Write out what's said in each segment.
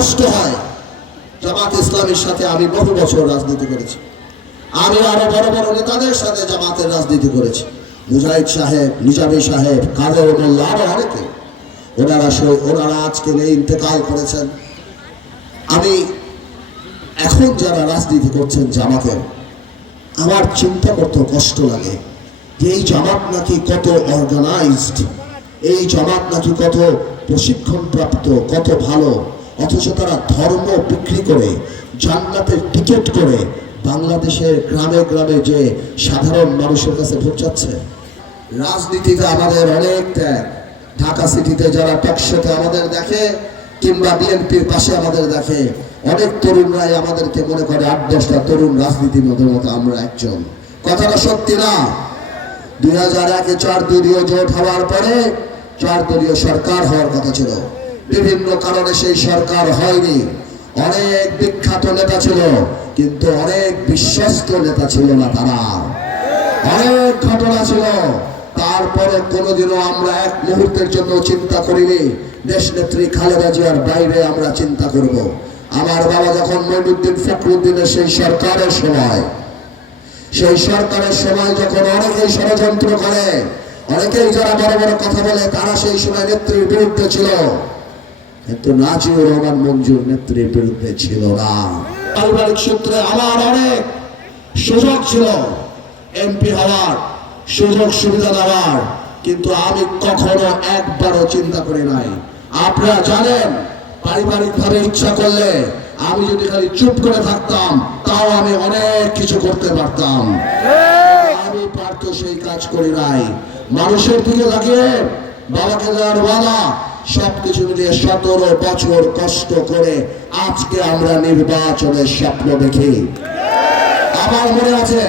কষ্ট হয়, জামাত ইসলামের সাথে আমি বহু বছর রাজনীতি করেছি। আমি আরো বড় বড় নেতাদের সাথে জামাতের রাজনীতি করেছি। মুজাহিদ সাহেব, নিজামী সাহেব, কাদের মোল্লা, আরো অনেকে। ওনারা আজকে নেই, ইন্তেকাল করেছেন। আমি এখন যারা রাজনীতি করছেন জামাতের, আমার চিন্তা করতে কষ্ট লাগে যে এই জামাত নাকি কত অর্গানাইজড, এই জামাত নাকি কত প্রশিক্ষণ প্রাপ্ত, কত ভালো, অথচ তারা ধর্ম বিক্রি করে জান্নাতের টিকিট করে বাংলাদেশের গ্রামে গ্রামে যে সাধারণ মানুষের কাছে পৌঁছাচ্ছে। রাজনীতিতে আমাদের অনেক ত্যাগ। ঢাকা সিটিতে যারা টকশোতে আমাদের দেখে কিংবা বিএনপির পাশে আমাদের দেখে, অনেক তরুণরাই আমাদেরকে মনে করে 8-10টা তরুণ রাজনীতির মতো আমরা একজন। কথাটা সত্যি না। 2001-এ 4 দলীয় জোট হওয়ার পরে 4 দলীয় সরকার হওয়ার কথা ছিল। বিভিন্ন কারণে সেই সরকার হয়নি। অনেক বিখ্যাত নেতা ছিল, কিন্তু অনেক বিশ্বস্ত নেতা ছিল না। তারা অনেক ঘটনা ছিল। তারপরে কোনোদিনও আমরা এক মুহূর্তের জন্য চিন্তা করিনি দেশ নেত্রী খালেদা জিয়ার বাইরে আমরা চিন্তা করব। আমার বাবা যখন মঈনুদ্দিন ফখরুদ্দিনের সেই সরকারের সময় যখন অনেকেই ষড়যন্ত্র করে, অনেকেই যারা বড় বড় কথা বলে, তারা সেই সময় নেত্রীর বিরুদ্ধে ছিল, কিন্তু নাজিবুর রহমান মঞ্জুর নেত্রীর বিরুদ্ধে ছিল না। পারিবারিক সূত্রে আমার অনেক সুযোগ ছিল এমপি হওয়ার, সুযোগ সুবিধা দেওয়ার, কিন্তু আমি কখনো একবারও চিন্তা করি নাই। আপনারা জানেন, পারিবারিক ভাবে ইচ্ছা করলে আমি যদি খালি চুপ করে থাকতাম তাও আমি অনেক কিছু করতে পারতাম। আমি পারতো সেই কাজ করি নাই। মানুষের দিকে তাকিয়ে বাবাকে দেওয়ার ওয়াদা সবকিছু মিলিয়ে 17 বছর কষ্ট করে আজকে আমরা নির্বাচনের স্বপ্ন দেখি। আমার মনে আছে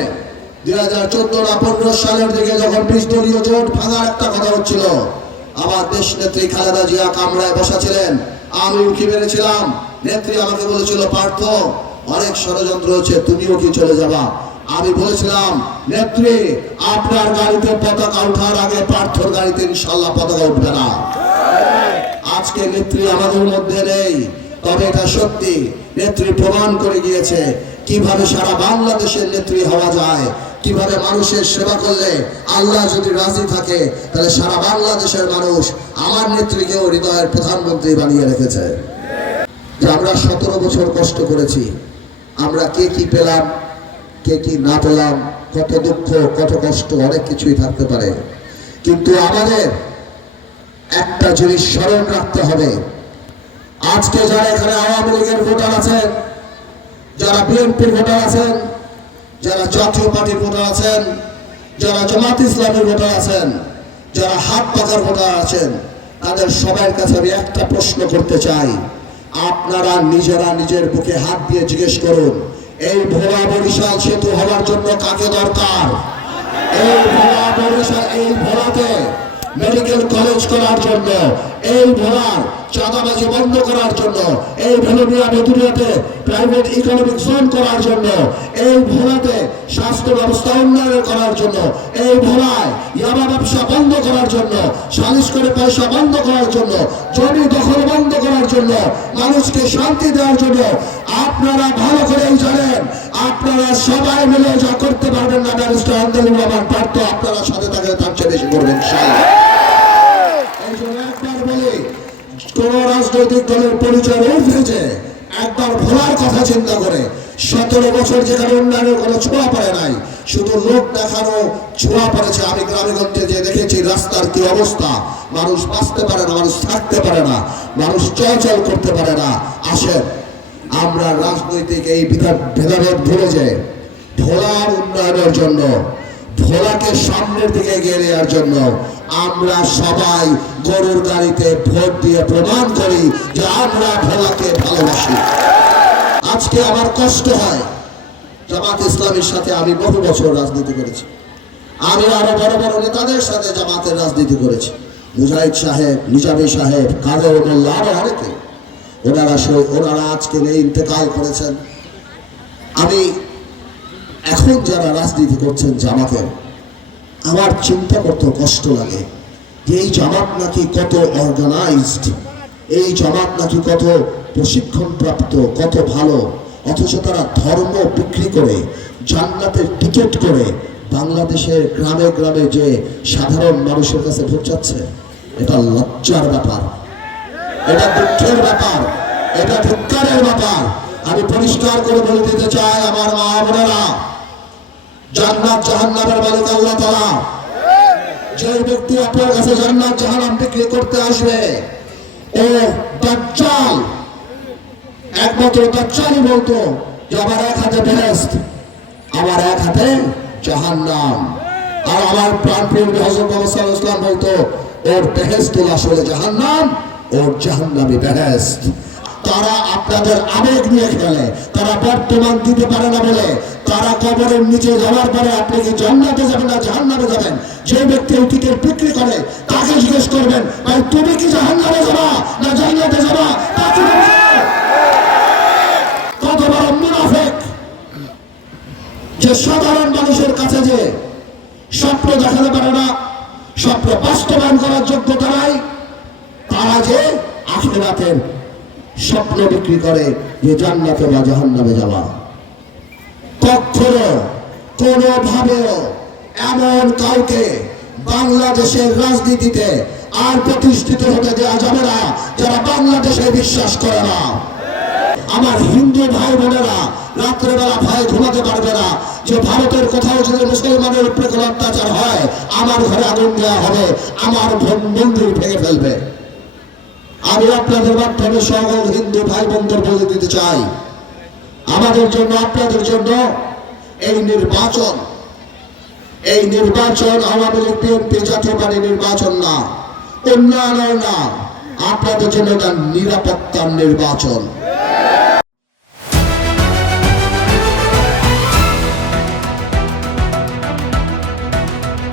2014-15 সালের দিকে যখন 20 দলীয় জোট ভাঙার একটা কথা হচ্ছিল, আমার দেশ নেত্রী খালেদা জিয়া কামরায় বসা ছিলেন, আমি উঠে বেড়েছিলাম। নেত্রী আমাকে বলেছিল, পার্থ অনেক ষড়যন্ত্র হচ্ছে, তুমিও কি চলে যাবা? আমি বলেছিলাম, নেত্রী আপনার গাড়িতে পতাকা ওঠার আগে পার্থর গাড়িতে ইনশাল্লাহ পতাকা উঠবে না। আজকে নেত্রী আমাদের মধ্যে নেই, তবে এটা সত্যি নেত্রী প্রমাণ করে গিয়েছে কিভাবে সারা বাংলাদেশের নেত্রী হওয়া যায়, কিভাবে মানুষের সেবা করলে আল্লাহ যদি রাজি থাকে তাহলে সারা বাংলাদেশের মানুষ আমার নেত্রীকেও হৃদয়ের প্রধানমন্ত্রী বানিয়ে রেখেছে। যে আমরা 17 বছর কষ্ট করেছি, আমরা কে কি পেলাম, কে কি না পেলাম, কত দুঃখ, কত কষ্ট, অনেক কিছুই থাকতে পারে, কিন্তু আমাদের একটা জিনিস স্মরণ রাখতে হবে। আজকে যারা এখানে আওয়ামী লীগের ভোটার আছেন, যারা বিএনপির ভোটার আছেন, যারা জাতীয় পার্টির ভোটার আছেন, যারা জামাত ইসলামের ভোটার আছেন, যারা হাত পাকার ভোটার আছেন, তাদের সবার কাছে আমি একটা প্রশ্ন করতে চাই। আপনারা নিজেরা নিজের বুকে হাত দিয়ে জিজ্ঞেস করুন, এই ভোলা বরিশাল সেতু হওয়ার জন্য কাকে দরকার? এই ভোলা বরিশাল, এই ভোলাতে মেডিকেল কলেজ করার জন্য, এই ভোলার চাঁদাবাজি বন্ধ করার জন্য, এই ভেদুরিয়াতে প্রাইভেট ইকোনমিক জোন করার জন্য, এই ভোলাতে স্বাস্থ্য ব্যবস্থা উন্নয়ন করার জন্য, এই ভোলায় ইয়াবা ব্যবসা বন্ধ করার জন্য, সালিশ করে পয়সা বন্ধ করার জন্য, জমি দখল বন্ধ করার জন্য, মানুষকে শান্তি দেওয়ার জন্য, আপনারা ভালো করেই জানেন আপনারা সবাই মিলে যা করতে পারবেন না ব্যারিস্টার আন্দোলন রহমান পার্থ আপনারা সাথে থাকলে তার চেয়ে বেশি করবেন। কোন রাজনৈতিক দলের পরিচয় উঠেছে একবার ভোলার কথা চিন্তা করে। 17 বছর যেখানে উন্নয়নের কোনো ছোঁয়া পড়ে নাই, শুধু লোক দেখানো ছোঁয়া পড়েছে। আমি গ্রামেগঞ্জে যে দেখেছি রাস্তার কি অবস্থা, মানুষ বাঁচতে পারে না, মানুষ থাকতে পারে না, মানুষ চলাচল করতে পারে না। আসেন আমরা রাজনৈতিক এই ভেদাভেদ ভুলে যাই, ভোলার উন্নয়নের জন্য, ভোলাকে সামনের দিকে এগিয়ে নেওয়ার জন্য আমরা সবাই গরুর গাড়িতে ভোট দিয়ে প্রমাণ করি যে আমরা ভোলাকে ভালোবাসি। আজকে আমার কষ্ট হয়, জামাত ইসলামের সাথে আমি বহু বছর রাজনীতি করেছি। আমি আরো বড় বড় নেতাদের সাথে জামাতের রাজনীতি করেছি। মুজাহিদ সাহেব, নিজামী সাহেব, কাদের মোল্লা, আরো অনেকে। ওনারা আজকে নেই, ইন্তেকাল করেছেন। আমি এখন যারা রাজনীতি করছেন জামাতের, আমার চিন্তা করতে কষ্ট লাগে যে এই জামাত নাকি কত অর্গানাইজড, এই জামাত নাকি কত প্রশিক্ষণপ্রাপ্ত, কত ভালো, অথচ তারা ধর্ম বিক্রি করে জান্নাতের টিকিট করে বাংলাদেশের গ্রামে গ্রামে যে সাধারণ মানুষের কাছে ভোট চাচ্ছে। এটা লজ্জার ব্যাপার, এটা দুঃখের ব্যাপার, এটা ধিক্কারের ব্যাপার। আমি পরিষ্কার করে বলে দিতে চাই আমার মা বোনেরা, জান্নাত জাহান্নামের মালিক আল্লাহ তাআলা। যে ব্যক্তি আপনার কাছে জান্নাত জাহান্নাম বিক্রি করতে আসবে, ও দাজ্জাল। একমাত্র দাজ্জালই বলতো যে আমার এক হাতে বেহেশত, আমার এক হাতে জাহান্নাম। আর আমার প্রাণপ্রিয় হযরত মুহাম্মদ সাল্লাল্লাহু আলাইহি ওয়াসাল্লাম বলতো ওর বেহেশত আসলে জাহান্নাম, ওর জাহান্নামই বেহেশত। তারা আপনাদের আবেগ নিয়ে খেলে, তারা বর্তমান দিতে পারে না বলে তারা কবরের নিচে যাওয়ার পরে আপনি কি জান্নাতে যাবেন না জাহান্নামে যাবেন, যে ব্যক্তি ওই টিকিট বিক্রি করে তাকে জিজ্ঞেস করবেন ভাই তুমি কি জাহান্নামে যাবা না জান্নাতে যাবা, তাকে কত বড় মুনাফিক যে সাধারণ মানুষের কাছে যে স্বপ্ন দেখাতে পারে না, স্বপ্ন বাস্তবায়ন করার যোগ্যতা নাই, তারা যে আখিরাতের স্বপ্ন বিক্রি করে যে জান্নাতে বা জাহান্নামে যাওয়া। কখনো কোনোভাবেও এমন কাউকে বাংলাদেশের রাজনীতিতে আর প্রতিষ্ঠিত হতে দেওয়া যাবে না যারা বাংলাদেশে বিশ্বাস করে না। আমার হিন্দু ভাই বোনেরা রাত্রেবেলা ভয়ে ঘুমাতে পারবে না যে ভারতের কোথাও যদি মুসলমানের উপরে কোনো অত্যাচার হয় আমার ঘরে আগুন দেওয়া হবে, আমার মন্দির ভেঙে ফেলবে। আমি আপনাদের মাধ্যমে সকল হিন্দু ভাই বোনদের বলে দিতে চাই, আমাদের জন্য আপনাদের জন্য এই নির্বাচন আওয়ামী লীগ বিএনপি জাতীয় পার্টি নির্বাচন না, উন্নয়নের না, আপনাদের জন্য এটা নিরাপত্তার নির্বাচন।